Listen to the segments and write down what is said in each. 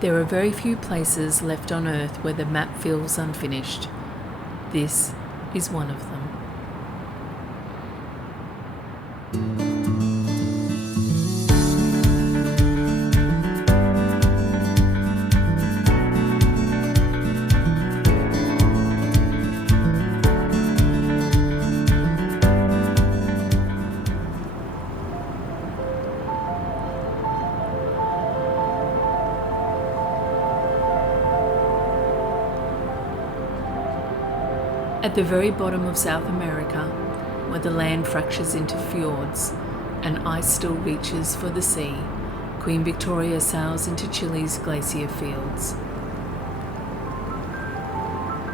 There are very few places left on Earth where the map feels unfinished. This is one of them. At the very bottom of South America, where the land fractures into fjords and ice still reaches for the sea, Queen Victoria sails into Chile's glacier fields.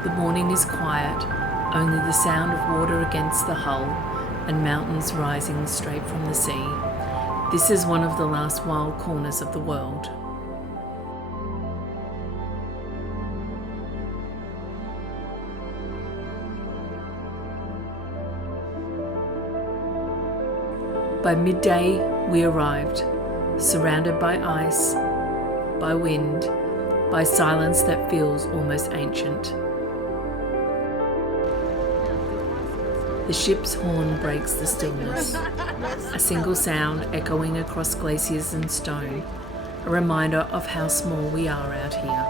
The morning is quiet, only the sound of water against the hull and mountains rising straight from the sea. This is one of the last wild corners of the world. By midday, we arrived, surrounded by ice, by wind, by silence that feels almost ancient. The ship's horn breaks the stillness, a single sound echoing across glaciers and stone, a reminder of how small we are out here.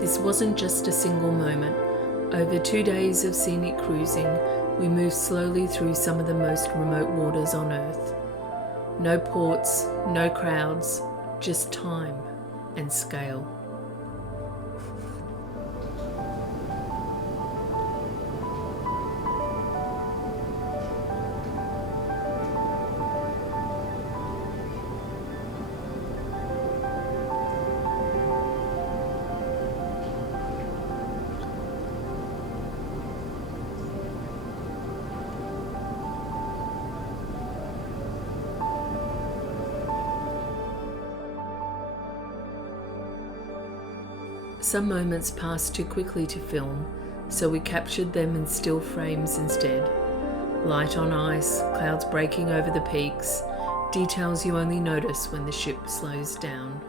This wasn't just a single moment. Over 2 days of scenic cruising, we moved slowly through some of the most remote waters on Earth. No ports, no crowds, just time and scale. Some moments passed too quickly to film, so we captured them in still frames instead. Light on ice, clouds breaking over the peaks, details you only notice when the ship slows down.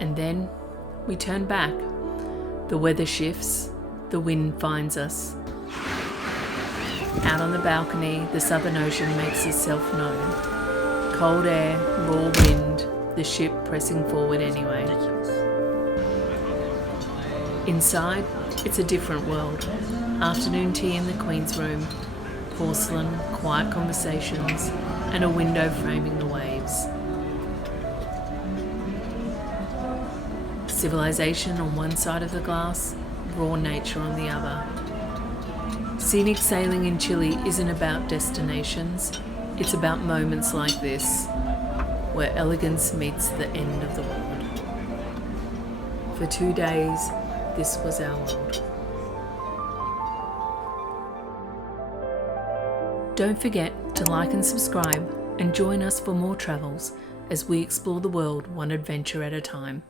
And then we turn back. The weather shifts, the wind finds us. Out on the balcony, the Southern Ocean makes itself known. Cold air, raw wind, the ship pressing forward anyway. Inside, it's a different world. Afternoon tea in the Queen's room, porcelain, quiet conversations, and a window framing the waves. Civilization on one side of the glass, raw nature on the other. Scenic sailing in Chile isn't about destinations, it's about moments like this, where elegance meets the end of the world. For 2 days, this was our world. Don't forget to like and subscribe and join us for more travels as we explore the world one adventure at a time.